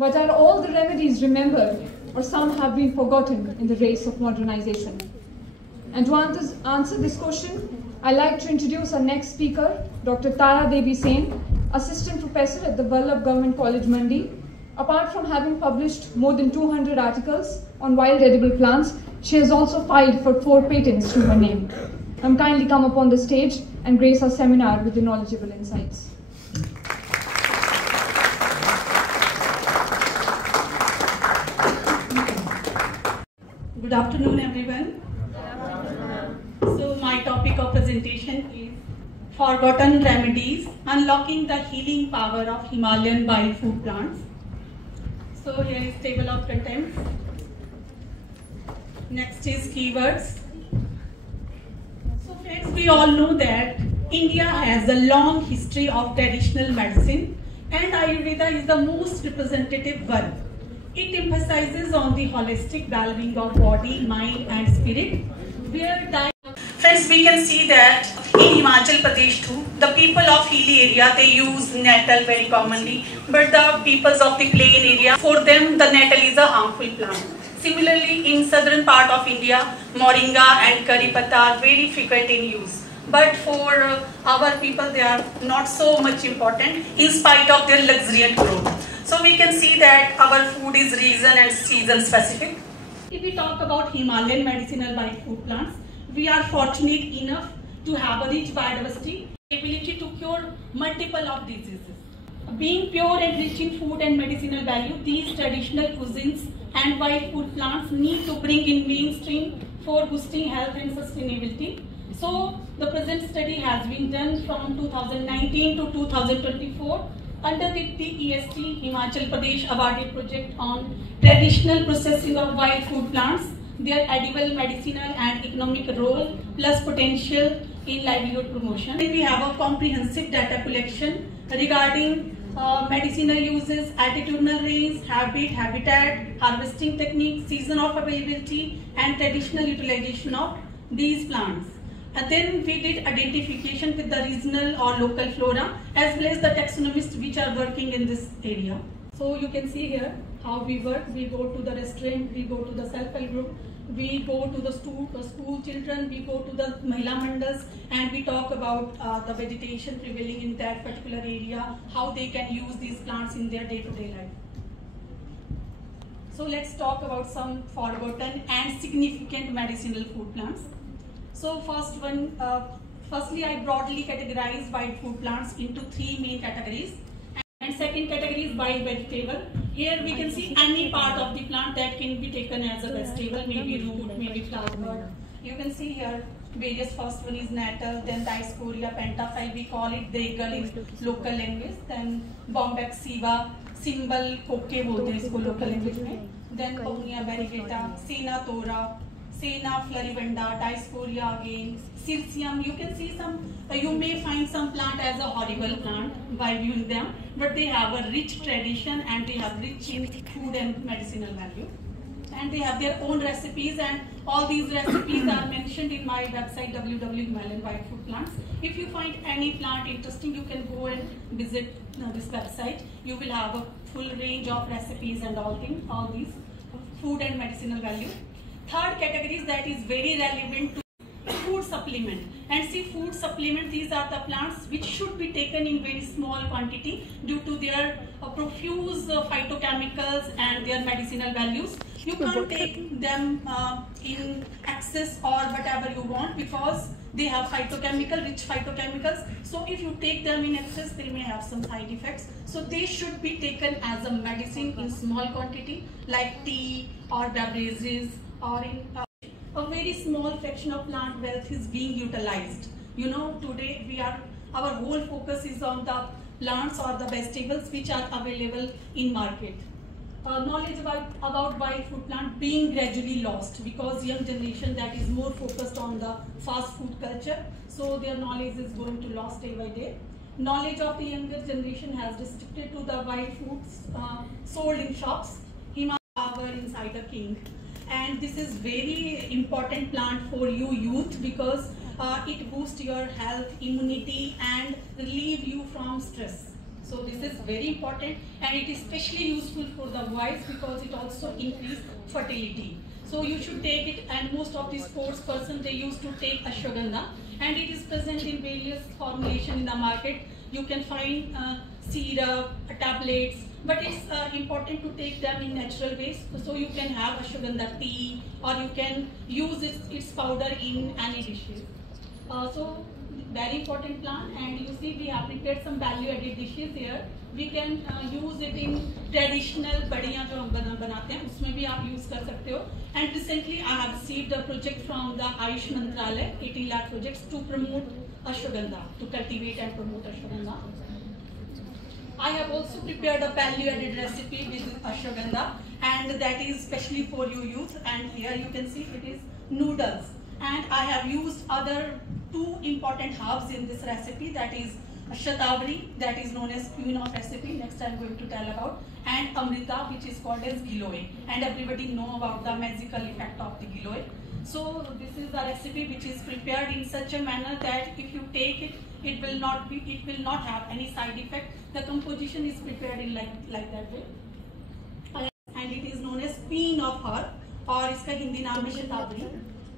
But are all the remedies remembered, or some have been forgotten in the race of modernization? And to answer this question, I'd like to introduce our next speaker, Dr. Tara Devi Sen, Assistant Professor at the Vallabh Government College, Mandi. Apart from having published more than 200 articles on wild edible plants, she has also filed for 4 patents to her name. Kindly come up on the stage and grace our seminar with the knowledgeable insights. Good afternoon, everyone. So my topic of presentation is Forgotten Remedies, Unlocking the Healing Power of Himalayan Wild Food Plants. So here is table of contents. Next is keywords. So friends, we all know that India has a long history of traditional medicine, and Ayurveda is the most representative one. It emphasizes on the holistic well-being of body, mind and spirit. Friends, we can see that in Himachal Pradesh too, the people of hilly area, they use nettle very commonly, but the peoples of the plain area, for them the nettle is a harmful plant. Similarly, in southern part of India, moringa and curry patta are very frequent in use. But for our people, they are not so much important in spite of their luxuriant growth. So we can see that our food is region and season specific. If we talk about Himalayan medicinal wild food plants, we are fortunate enough to have a rich biodiversity, ability to cure multiple of diseases. Being pure and rich in food and medicinal value, these traditional cuisines and wild food plants need to bring in mainstream for boosting health and sustainability. So the present study has been done from 2019 to 2024 under the TEST Himachal Pradesh awarded project on traditional processing of wild food plants, their edible, medicinal and economic role plus potential in livelihood promotion. Then we have a comprehensive data collection regarding medicinal uses, attitudinal range, habitat, harvesting techniques, season of availability and traditional utilization of these plants. And then we did identification with the regional or local flora as well as the taxonomists which are working in this area. So you can see here how we work. We go to the restaurant, we go to the self-help group, we go to the school children, we go to the Mahila Mandals, and we talk about the vegetation prevailing in that particular area, how they can use these plants in their day-to-day life. So let's talk about some forgotten and significant medicinal food plants. So firstly I broadly categorize wild food plants into 3 main categories. And second category is wild vegetable. Here we can see any part of the plant that can be taken as a vegetable, maybe root, maybe flower. You can see here various. First one is nettle, then Dioscorea pentaphyll, we call it degal in local language, then Bombyx sativa, symbol koke bolte isko local language mein, then Paunia variegata, Senna thora, Senna floribunda, Dioscorea again, Silcium. You can see some, you may find some plant as a horrible plant by viewing them, but they have a rich tradition and they have rich in food and medicinal value. And they have their own recipes, and all these recipes are mentioned in my website www.Himalayan Wild Food Plants. If you find any plant interesting, you can go and visit this website. You will have a full range of recipes and all these food and medicinal value. Third category is that is very relevant to food supplement. And see, food supplement, these are the plants which should be taken in very small quantity due to their profuse phytochemicals and their medicinal values. You can't take them in excess or whatever you want because they have rich phytochemicals. So if you take them in excess, they may have some side effects. So they should be taken as a medicine in small quantity like tea or beverages, or in a very small fraction of plant wealth is being utilized. You know, today our whole focus is on the plants or the vegetables which are available in market. Knowledge about wild food plant being gradually lost because young generation that is more focused on the fast food culture, so their knowledge is going to lost day by day. Knowledge of the younger generation has restricted to the wild foods sold in shops. Our Insider King, and this is very important plant for you youth because it boosts your health, immunity and relieve you from stress. So this is very important, and it is especially useful for the boys because it also increases fertility. So you should take it, and most of the sports person, they used to take ashwagandha, and it is present in various formulation in the market. You can find syrup, tablets, but it's important to take them in natural ways. So you can have ashwagandha tea, or you can use its powder in any dishes. So very important plant, and you see we have prepared some value added dishes here. We can use it in traditional बड़ियाँ जो हम बनाते हैं उसमें भी आप use कर सकते हो. And recently I have received a project from the Ayush Mantralaya, 18 lakh projects to promote ashwagandha, to cultivate and promote ashwagandha. I have also prepared a value added recipe with ashwagandha, and that is especially for you youth. And here you can see it is noodles, and I have used other two important herbs in this recipe, that is Shatavari, that is known as queen of recipe, next I am going to tell about, and Amrita, which is called as Giloy, and everybody know about the magical effect of the Giloy. So this is the recipe which is prepared in such a manner that if you take it, it will not have any side effect. The composition is prepared in like that way, and it is known as queen of herb, और इसका हिंदी नाम है शतावरी.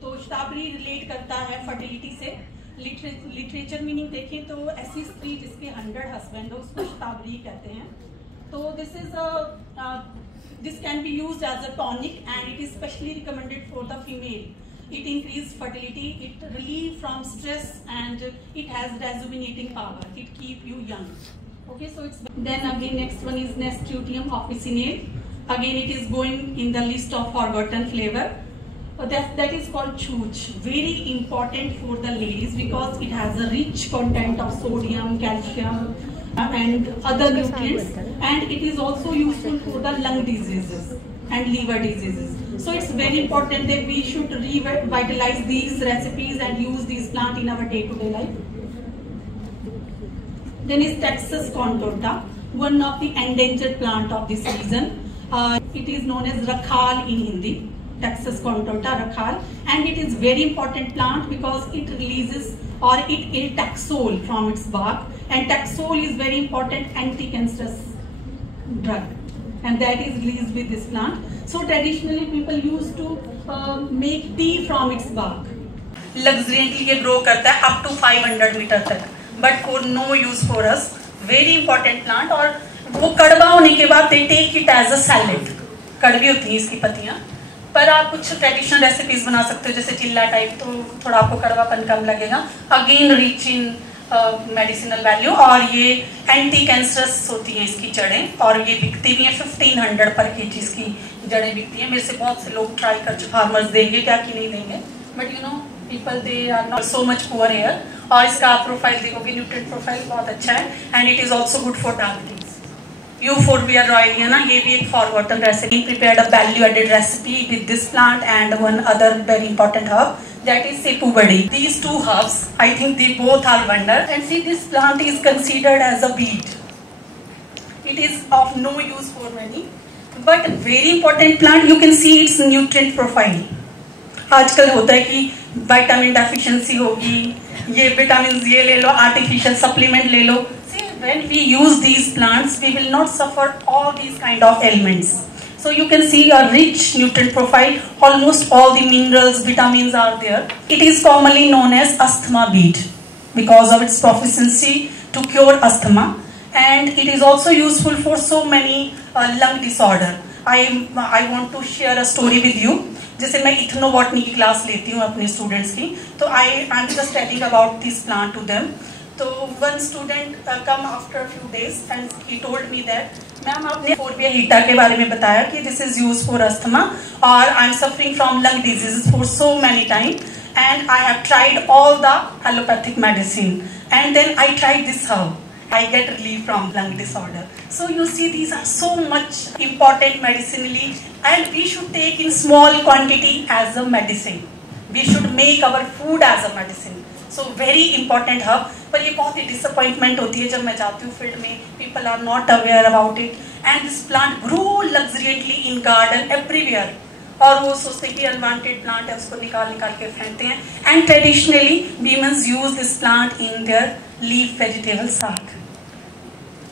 तो शतावरी relate करता है fertility से. Literature meaning देखें तो ऐसी स्त्री जिसके 100 हस्बैंड हो उसको शतावरी कहते हैं. तो this can be used as a tonic, and it is specially recommended for the female. It increases fertility, it relieves from stress, and it has rejuvenating power. It keeps you young. Okay, so it's then again next one is Nasturtium officinale. Again it is going in the list of forgotten flavor. That is called chooch. Very important for the ladies because it has a rich content of sodium, calcium, and other nutrients, and it is also useful for the lung diseases and liver diseases. So it's very important that we should revitalize these recipes and use these plants in our day-to-day life. Then is Taxus contorta, one of the endangered plant of this region. It is known as Rakhal in Hindi. Taxus contorta, Rakhal, and it is very important plant because it releases it taxol from its bark, and taxol is very important anti-cancerous drug, and that is released with this plant. So traditionally people used to make tea from its bark. Luxuriantly ये grow करता है up to 500 meter तक, but for no use for us. Very important plant, और वो कड़वा होने के बाद they take it as a salad. कड़वी होती हैं इसकी पत्तियाँ, पर आप कुछ ट्रेडिशनल रेसिपीज बना सकते हो जैसे चिल्ला टाइप, तो थोड़ा आपको कड़वापन कम लगेगा. Again rich in medicinal value, और ये एंटी कैंसरस होती हैं इसकी जड़ें, और ये बिकती भी हैं 1500 पर केजी इसकी जड़ें बिकती हैं. मेरे से बहुत से लोग ट्राई कर चुके, फार्मर्स देंगे क्या कि नहीं देंगे, but you know people they are not so much poor here. और इसका आप प्रोफाइल देखोगे, न्यूट्रिएंट प्रोफाइल बहुत अच्छा है, and it is also good for diabetes. Euphorbia royaliana, ये भी एक forgotten recipe. Prepared a value added recipe with this plant and one other very important herb, that is sepubadi. These two herbs, I think they both are wonder. And see, this plant is considered as a weed. It is of no use for many, but very important plant. You can see its nutrient profile. आजकल होता है कि vitamin deficiency होगी, ये vitamins ये ले लो, artificial supplement ले लो. When we use these plants, we will not suffer all these kind of ailments. So you can see a rich nutrient profile. Almost all the minerals, vitamins are there. It is commonly known as asthma beet because of its proficiency to cure asthma, and it is also useful for so many lung disorder. I want to share a story with you. जैसे मैं इथनोबॉटनी की class लेती हूँ अपने students की, तो I am just telling about this plant to them. तो one student come after a few days and he told me that ma'am आपने Euphorbia hitta के बारे में बताया कि this is used for asthma, और I am suffering from lung diseases for so many time, and I have tried all the allopathic medicine, and then I tried this herb. I get relief from lung disorder. So you see, these are so much important medicinally, and we should take in small quantity as a medicine. We should make our food as a medicine. So very important herb. पर ये बहुत ही disappointment होती है जब मैं जाती हूँ field में. People are not aware about it, and this plant grow luxuriantly in garden everywhere. और वो सोचते हैं कि unwanted plant है, उसको निकाल के फेंकते हैं. And traditionally, women use this plant in their leaf vegetable saag.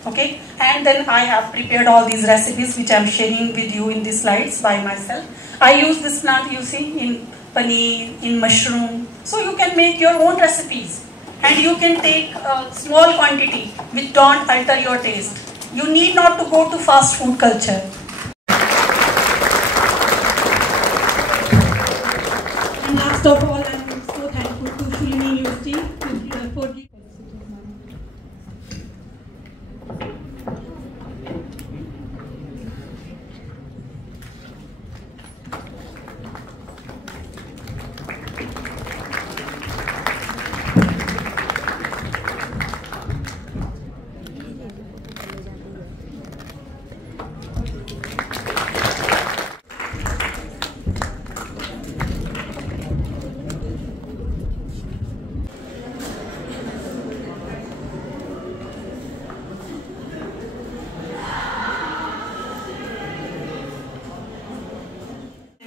Okay, and then I have prepared all these recipes which I am sharing with you in these slides by myself. I use this plant you see in paneer, in mushroom, so you can make your own recipes and you can take a small quantity which don't alter your taste. You need not to go to fast food culture. And last of all, I am so thankful to Shulini University for the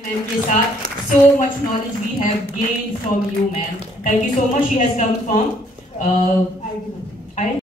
ma'am के साथ so much knowledge we have gained from you, ma'am. Thank you so much. She has come from